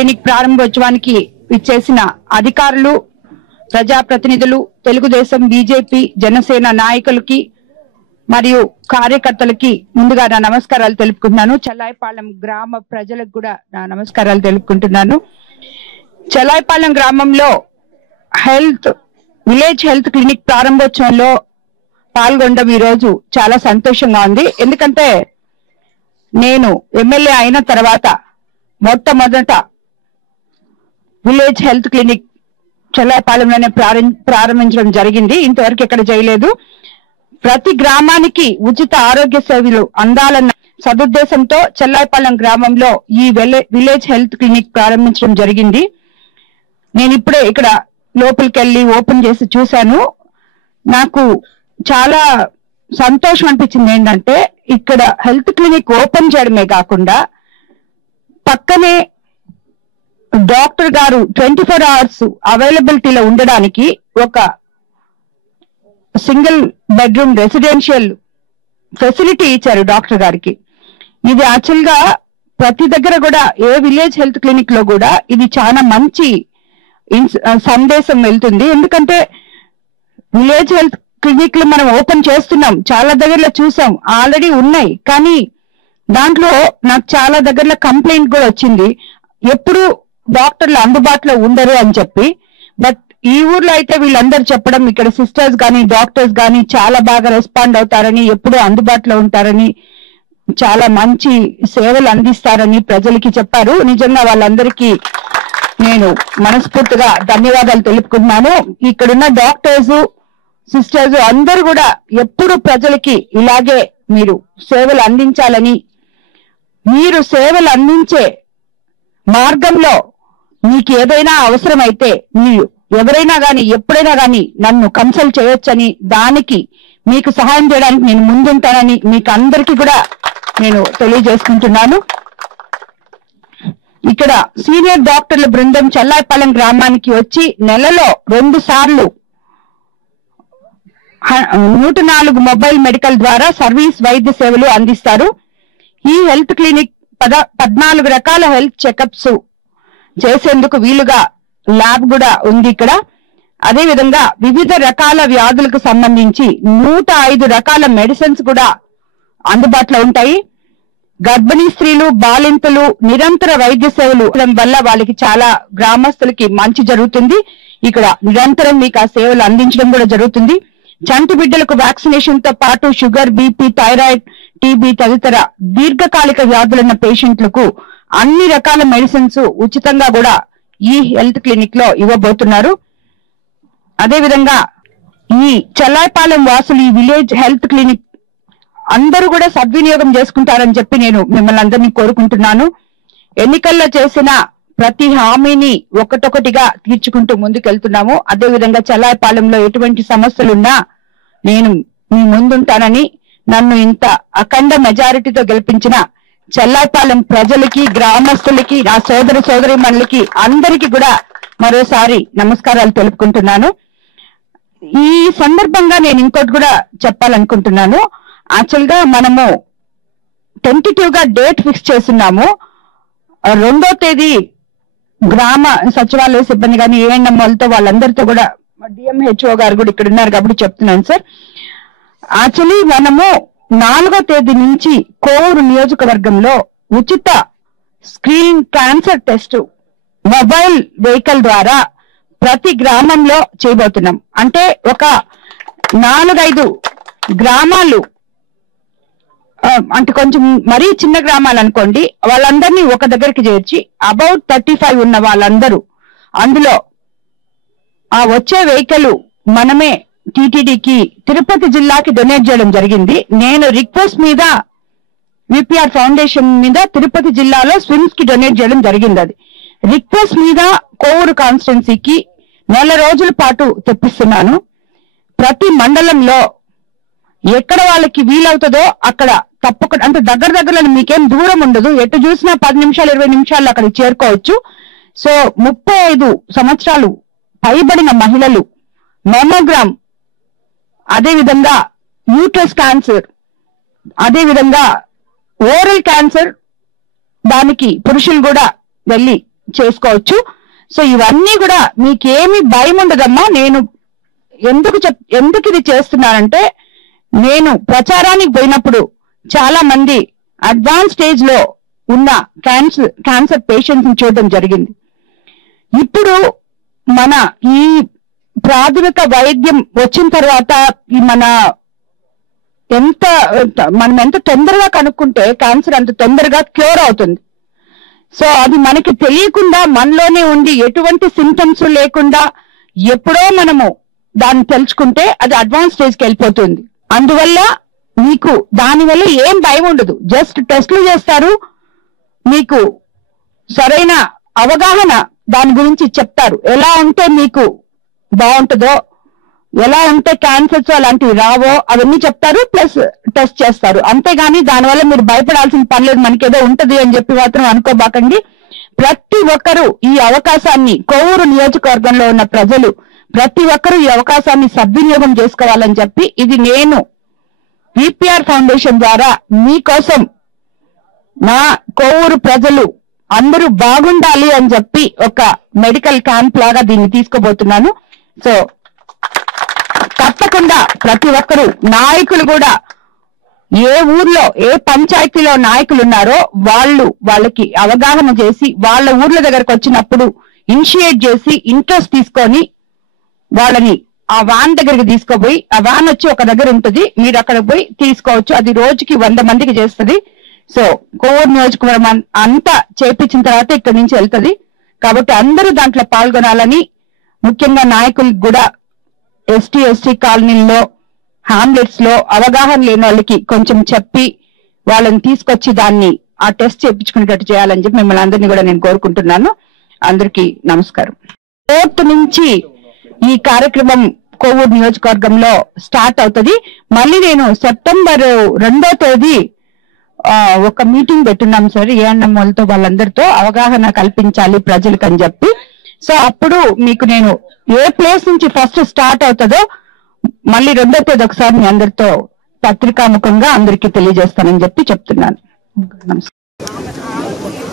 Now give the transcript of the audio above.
Clinic ప్రారంభోత్సవానికి ఇచ్చేసిన అధికారులు, ప్రజాప్రతినిధులు, తెలుగుదేశం, బీజేపీ, జనసేన నాయకులకి మరియు కార్యకర్తలకి ముందుగా నా నమస్కారాలు తెలుపుకుంటున్నాను. చల్లాయిపాలెం గ్రామ ప్రజలకు కూడా నా నమస్కారాలు తెలుపుకుంటున్నాను. చల్లాయిపాలెం గ్రామంలో విలేజ్ హెల్త్ క్లినిక్ ప్రారంభోత్సవంలో పాల్గొనడం ఈ రోజు చాలా సంతోషంగా ఉంది. ఎందుకంటే నేను ఎమ్మెల్యే అయిన తర్వాత మొట్టమొదట విలేజ్ హెల్త్ క్లినిక్ చల్లాయిపాలెంలోనే ప్రారంభించడం జరిగింది. ఇంతవరకు ఎక్కడ చేయలేదు. ప్రతి గ్రామానికి ఉచిత ఆరోగ్య సేవలు అందాలన్న సదుద్దేశంతో చల్లాయిపాలెం గ్రామంలో ఈ విలేజ్ హెల్త్ క్లినిక్ ప్రారంభించడం జరిగింది. నేను ఇప్పుడే ఇక్కడ లోపలికి వెళ్ళి ఓపెన్ చేసి చూశాను. నాకు చాలా సంతోషం అనిపించింది. ఏంటంటే ఇక్కడ హెల్త్ క్లినిక్ ఓపెన్ చేయడమే కాకుండా పక్కనే డాక్టర్ గారు 24 hours అవైలబిలిటీలో ఉండడానికి ఒక సింగిల్ బెడ్రూమ్ రెసిడెన్షియల్ ఫెసిలిటీ ఇచ్చారు డాక్టర్ గారికి. ఇది యాక్చువల్ గా ప్రతి దగ్గర కూడా ఏ విలేజ్ హెల్త్ క్లినిక్ లో కూడా ఇది చాలా మంచి సందేశం వెళ్తుంది. ఎందుకంటే విలేజ్ హెల్త్ క్లినిక్లు మనం ఓపెన్ చేస్తున్నాం, చాలా దగ్గరలో చూసాం, ఆల్రెడీ ఉన్నాయి. కానీ దాంట్లో నాకు చాలా దగ్గరలో కంప్లైంట్ కూడా వచ్చింది, ఎప్పుడు డాక్టర్లు అందుబాటులో ఉండరు అని చెప్పి. బట్ ఈ ఊర్లో అయితే వీళ్ళందరూ చెప్పడం, ఇక్కడ సిస్టర్స్ గానీ డాక్టర్స్ గానీ చాలా బాగా రెస్పాండ్ అవుతారని, ఎప్పుడూ అందుబాటులో ఉంటారని, చాలా మంచి సేవలు అందిస్తారని ప్రజలకి చెప్పారు. నిజంగా వాళ్ళందరికీ నేను మనస్ఫూర్తిగా ధన్యవాదాలు తెలుపుకుంటున్నాను. ఇక్కడున్న డాక్టర్స్, సిస్టర్స్ అందరూ కూడా ఎప్పుడు ప్రజలకి ఇలాగే మీరు సేవలు అందించాలని, మీరు సేవలు అందించే మార్గంలో మీకు ఏదైనా అవసరమైతే మీరు ఎవరైనా గాని ఎప్పుడైనా గాని నన్ను కన్సల్ట్ చేయొచ్చని, దానికి మీకు సహాయం చేయడానికి నేను ముందుంటానని మీకు అందరికీ కూడా నేను తెలియజేసుకుంటున్నాను. ఇక్కడ సీనియర్ డాక్టర్ల బృందం చల్లాయిపాలెం గ్రామానికి వచ్చి నెలలో 2 సార్లు 104 మొబైల్ మెడికల్ ద్వారా సర్వీస్ వైద్య సేవలు అందిస్తారు. ఈ హెల్త్ క్లినిక్ 14 రకాల హెల్త్ చెకప్స్ చేసేందుకు వీలుగా ల్యాబ్ కూడా ఉంది ఇక్కడ. అదే విధంగా వివిధ రకాల వ్యాధులకు సంబంధించి 105 రకాల మెడిసిన్స్ కూడా అందుబాటులో ఉంటాయి. గర్భిణీ స్త్రీలు, బాలింతలు నిరంతర వైద్య సేవలు వల్ల వాళ్ళకి చాలా గ్రామస్తులకి మంచి జరుగుతుంది. ఇక్కడ నిరంతరం మీకు ఆ సేవలు అందించడం కూడా జరుగుతుంది. చంటి బిడ్డలకు వ్యాక్సినేషన్ తో పాటు షుగర్, బీపీ, థైరాయిడ్, టీబీ తదితర దీర్ఘకాలిక వ్యాధులున్న పేషెంట్లకు అన్ని రకాల మెడిసిన్స్ ఉచితంగా కూడా ఈ హెల్త్ క్లినిక్ లో ఇవ్వబోతున్నారు. అదే విధంగా ఈ చల్లాయిపాలెం వాసులు ఈ విలేజ్ హెల్త్ క్లినిక్ అందరూ కూడా సద్వినియోగం చేసుకుంటారని చెప్పి నేను మిమ్మల్ని అందరినీ కోరుకుంటున్నాను. ఎన్నికల్లో చేసిన ప్రతి హామీని ఒకటొకటిగా తీర్చుకుంటూ ముందుకెళ్తున్నాము. అదే విధంగా చల్లాయిపాలెంలో ఎటువంటి సమస్యలున్నా నేను మీ ముందుంటానని, నన్ను ఇంత అఖండ మెజారిటీతో గెలిపించిన చల్లాయిపాలెం ప్రజలకి, గ్రామస్తులకి, నా సోదరీమణులకి అందరికీ కూడా మరోసారి నమస్కారాలు తెలుపుకుంటున్నాను. ఈ సందర్భంగా నేను ఇంకోటి కూడా చెప్పాలనుకుంటున్నాను. యాక్చువల్ గా మనము టెంటేటివ్ డేట్ ఫిక్స్ చేస్తున్నాము. 2వ తేదీ గ్రామ సచివాలయ సిబ్బంది కానీ ఏఎన్ఎంలతో వాళ్ళందరితో కూడా, డిఎంహెచ్ఓ గారు కూడా ఇక్కడ ఉన్నారు కాబట్టి చెప్తున్నాను సార్. యాక్చువల్లీ మనము 4వ తేదీ నుంచి కోవూరు నియోజకవర్గంలో ఉచిత screen cancer test mobile vehicle ద్వారా ప్రతి గ్రామంలో చేయబోతున్నాం. అంటే ఒక 4-5 గ్రామాలు, అంటే కొంచెం మరీ చిన్న గ్రామాలు అనుకోండి, వాళ్ళందరినీ ఒక దగ్గరికి చేర్చి అబౌట్ 35 ఉన్న వాళ్ళందరూ అందులో ఆ వచ్చే వెహికల్ మనమే టీటీడీకి, తిరుపతి జిల్లాకి డొనేట్ చేయడం జరిగింది. నేను రిక్వెస్ట్ మీద విపిఆర్ ఫౌండేషన్ మీద తిరుపతి జిల్లాలో స్విమ్స్ కి డొనేట్ చేయడం జరిగింది. అది రిక్వెస్ట్ మీద కోవూరు కాన్స్టిట్యున్సీకి 4 రోజుల పాటు తెప్పిస్తున్నాను. ప్రతి మండలంలో ఎక్కడ వాళ్ళకి వీలవుతుందో అక్కడ తప్పకుండా, అంటే దగ్గరలో మీకేం దూరం ఉండదు, ఎటు చూసినా 10 నిమిషాలు 20 నిమిషాల్లో అక్కడికి చేరుకోవచ్చు. సో 35 సంవత్సరాలు పైబడిన మహిళలు మెమోగ్రామ్, అదే విధంగా యూట్రస్ క్యాన్సర్, అదే విధంగా ఓరల్ క్యాన్సర్, దానికి పురుషులు కూడా వెళ్ళి చేసుకోవచ్చు. సో ఇవన్నీ కూడా మీకేమి భయం ఉండదమ్మా. నేను ఎందుకు ఇది చేస్తున్నానంటే, నేను ప్రచారానికి పోయినప్పుడు చాలా మంది అడ్వాన్స్ స్టేజ్ లో ఉన్న క్యాన్సర్ పేషెంట్స్ ని చూడడం జరిగింది. ఇప్పుడు మన ఈ ప్రాథమిక వైద్యం వచ్చిన తర్వాత మనం ఎంత తొందరగా కనుక్కుంటే క్యాన్సర్ అంత తొందరగా క్యూర్ అవుతుంది. సో అది మనకి తెలియకుండా మనలోనే ఉండి ఎటువంటి సింటమ్స్ లేకుండా ఎప్పుడో మనము దాన్ని తెలుసుకుంటే అది అడ్వాన్స్ స్టేజ్కి వెళ్ళిపోతుంది. అందువల్ల మీకు దానివల్ల ఏం భయం ఉండదు. జస్ట్ టెస్టులు చేస్తారు, మీకు సరైన అవగాహన దాని గురించి చెప్తారు. ఎలా ఉంటే మీకు బాగుంటుందో, ఎలా ఉంటే క్యాన్సర్స్ అలాంటివి రావో అవన్నీ చెప్తారు, ప్లస్ టెస్ట్ చేస్తారు. అంతేగాని దానివల్ల మీరు భయపడాల్సిన పర్లేదు, మనకేదో ఉంటది అని చెప్పి మాత్రం అనుకోబాకండి. ప్రతి ఒక్కరూ ఈ అవకాశాన్ని, కొవ్వూరు నియోజకవర్గంలో ఉన్న ప్రజలు ప్రతి ఒక్కరూ ఈ అవకాశాన్ని సద్వినియోగం చేసుకోవాలని చెప్పి, ఇది నేను విపిఆర్ ఫౌండేషన్ ద్వారా మీకోసం, నా కొవ్వూరు ప్రజలు అందరూ బాగుండాలి అని చెప్పి ఒక మెడికల్ క్యాంప్ లాగా దీన్ని తీసుకోబోతున్నాను. సో తప్పకుండా ప్రతి ఒక్కరూ, నాయకులు కూడా, ఏ ఊర్లో ఏ పంచాయతీలో నాయకులు ఉన్నారో వాళ్ళకి అవగాహన చేసి వాళ్ళ ఊర్ల దగ్గరకు వచ్చినప్పుడు ఇనిషియేట్ చేసి ఇంట్రెస్ట్ తీసుకొని వాళ్ళని ఆ వ్యాన్ దగ్గరికి తీసుకుపోయి, ఆ వ్యాన్ వచ్చి ఒక దగ్గర ఉంటుంది, మీరు అక్కడ పోయి తీసుకోవచ్చు. అది రోజుకి 100 మందికి చేస్తుంది. సో కొవ్వూరు నియోజకవర్గం అంతా చేపించిన తర్వాత ఇక్కడి నుంచి వెళ్తుంది. కాబట్టి అందరూ దాంట్లో పాల్గొనాలని, ముఖ్యంగా నాయకులకు కూడా ఎస్టీ కాలనీల్లో, హామ్లెట్స్ లో అవగాహన లేని వాళ్ళకి కొంచెం చెప్పి వాళ్ళని తీసుకొచ్చి దాన్ని ఆ టెస్ట్ చేయించుకునేటట్టు చేయాలని చెప్పి మిమ్మల్ని అందరినీ కూడా నేను కోరుకుంటున్నాను. అందరికీ నమస్కారం. 4th నుంచి ఈ కార్యక్రమం కొవ్వూరు నియోజకవర్గంలో స్టార్ట్ అవుతుంది. మళ్ళీ నేను సెప్టెంబర్ 2వ తేదీ ఒక మీటింగ్ పెట్టున్నాం సార్, ఏఎన్ఎంలతో వాళ్ళందరితో అవగాహన కల్పించాలి ప్రజలకు అని చెప్పి. సో అప్పుడు మీకు నేను ఏ ప్లేస్ నుంచి ఫస్ట్ స్టార్ట్ అవుతుందో మళ్ళీ 2వ తేదీ ఒకసారి మీ అందరితో పత్రికాముఖంగా అందరికీ తెలియజేస్తానని చెప్పి చెప్తున్నాను. నమస్కారం.